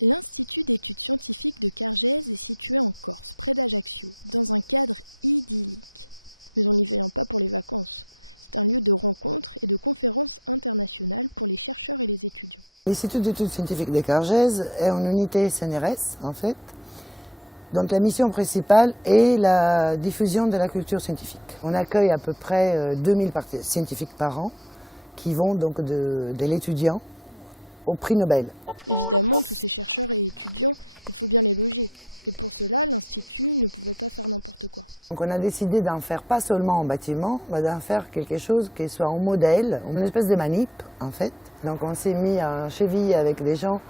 L'Institut d'études scientifiques de Cargèse est situé en Corse, près d'Ajaccio, dans un cadre idyllique. Mais on n'y vient pas pour les vacances. C'est un lieu de rencontres et de conférences internationales pour les chercheurs et les étudiants. L'Institut d'études scientifiques de Cargèse est une unité CNRS, en fait. Donc la mission principale est la diffusion de la culture scientifique. On accueille à peu près 2000 scientifiques par an qui vont donc de l'étudiant au prix Nobel. Évidemment, tous ces chercheurs et étudiants, il faut bien les loger. Et pour cela, l'Institut ne pouvait pas faire n'importe quoi. Donc on a décidé d'en faire pas seulement un bâtiment, mais d'en faire quelque chose qui soit un modèle, une espèce de manip en fait. Donc on s'est mis en cheville avec des gens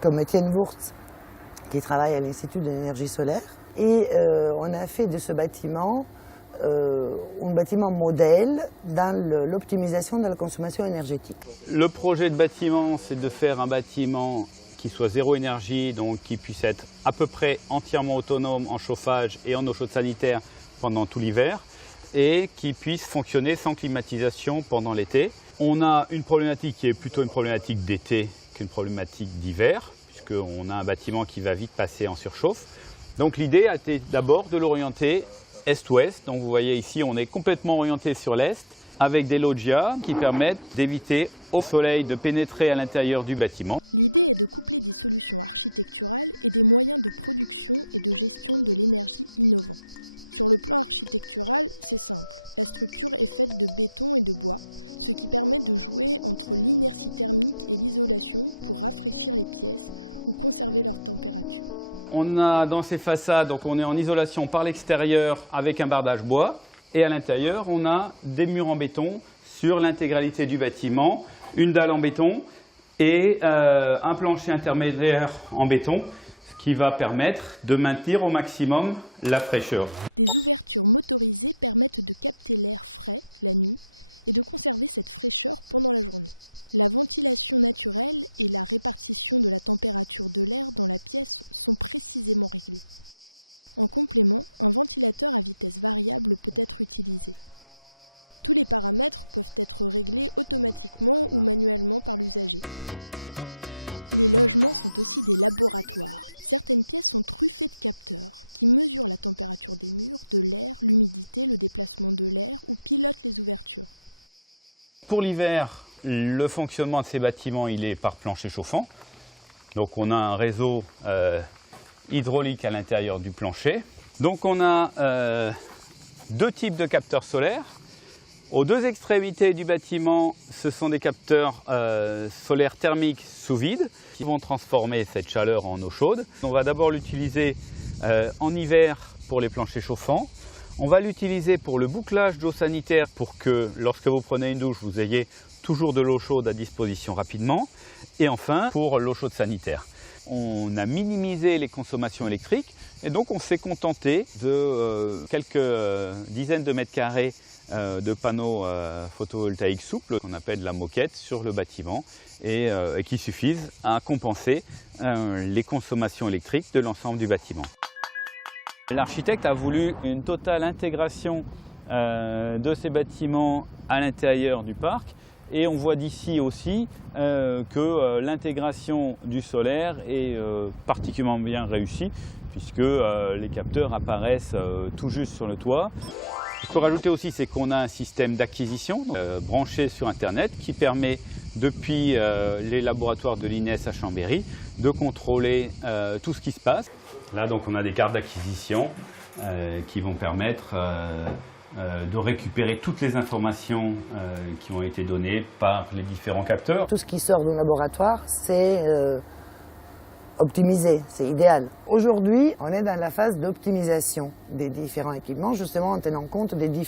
comme Étienne Wurtz, qui travaille à l'Institut de l'énergie solaire. Et on a fait de ce bâtiment un bâtiment modèle dans l'optimisation de la consommation énergétique. Le projet de bâtiment, c'est de faire un bâtiment qui soit zéro énergie, donc qui puisse être à peu près entièrement autonome en chauffage et en eau chaude sanitaire pendant tout l'hiver et qui puisse fonctionner sans climatisation pendant l'été. On a une problématique qui est plutôt une problématique d'été qu'une problématique d'hiver, puisqu'on a un bâtiment qui va vite passer en surchauffe. Donc l'idée a été d'abord de l'orienter est-ouest. Donc vous voyez ici, on est complètement orienté sur l'est, avec des loggias qui permettent d'éviter au soleil de pénétrer à l'intérieur du bâtiment. L'idée est de coupler des solutions architecturales et des moyens de production et de gestion de l'énergie innovants. Sur le plan architectural, c'est simple. La structure est faite de béton et de bois, ce qui permet de jouer entre l'inertie thermique et l'isolation pour rafraîchir les pièces ou conserver leur température. On a dans ces façades, donc on est en isolation par l'extérieur avec un bardage bois. Et à l'intérieur, on a des murs en béton sur l'intégralité du bâtiment, une dalle en béton et un plancher intermédiaire en béton, ce qui va permettre de maintenir au maximum la fraîcheur. Des ouvertures motorisées permettent de capter l'air frais la nuit et de conserver cette fraîcheur pendant la journée. La ventilation naturelle et la répartition de la température de l'air dans la pièce sont précisément réglées. En complément, un ventilateur à vitesse variable peut être utilisé. Tous les paramètres peuvent être réglés automatiquement ou manuellement par l'usager. Les logements sont aussi des laboratoires. Certaines pièces sont truffées de capteurs qui mesurent la température des murs, de l'air, l'humidité, le déplacement de l'air ou pilotent les ouvertures. Pour l'hiver, le fonctionnement de ces bâtiments, il est par plancher chauffant. Donc on a un réseau hydraulique à l'intérieur du plancher. Donc on a deux types de capteurs solaires. Aux deux extrémités du bâtiment, ce sont des capteurs solaires thermiques sous vide qui vont transformer cette chaleur en eau chaude. On va d'abord l'utiliser en hiver pour les planchers chauffants. On va l'utiliser pour le bouclage d'eau sanitaire pour que lorsque vous prenez une douche, vous ayez toujours de l'eau chaude à disposition rapidement. Et enfin, pour l'eau chaude sanitaire. On a minimisé les consommations électriques et donc on s'est contenté de quelques dizaines de mètres carrés de panneaux photovoltaïques souples qu'on appelle la moquette sur le bâtiment et qui suffisent à compenser les consommations électriques de l'ensemble du bâtiment. L'architecte a voulu une totale intégration de ces bâtiments à l'intérieur du parc. Et on voit d'ici aussi que l'intégration du solaire est particulièrement bien réussie puisque les capteurs apparaissent tout juste sur le toit. Ce qu'il faut rajouter aussi, c'est qu'on a un système d'acquisition branché sur Internet qui permet, depuis les laboratoires de l'INES à Chambéry, de contrôler tout ce qui se passe. Là, donc, on a des cartes d'acquisition qui vont permettre de récupérer toutes les informations qui ont été données par les différents capteurs. Tout ce qui sort du laboratoire, c'est optimisé, c'est idéal. Aujourd'hui, on est dans la phase d'optimisation des différents équipements, justement en tenant compte des du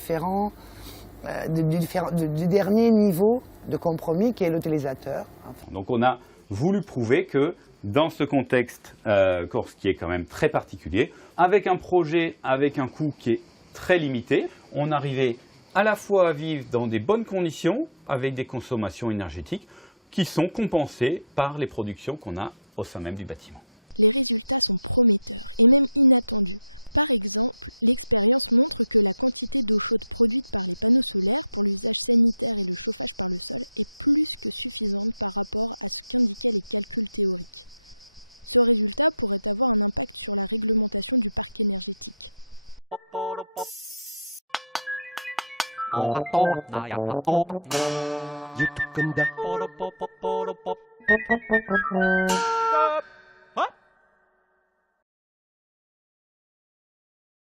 dernier niveau de compromis qui est l'utilisateur. Donc on a voulu prouver que dans ce contexte corse qui est quand même très particulier, avec un projet, avec un coût qui est très limité, on arrivait à la fois à vivre dans des bonnes conditions, avec des consommations énergétiques qui sont compensées par les productions qu'on a au sein même du bâtiment. Les résultats sont prometteurs et même inattendus. Par exemple, l'expérience montre que la quantité d'eau chaude produite par les panneaux solaires pour l'usage sanitaire et le chauffage par le sol est plus que suffisante par rapport à ce qu'indiquaient les calculs théoriques. Ce résultat pourrait avoir un impact sur la réglementation du parc énergétique. YouTube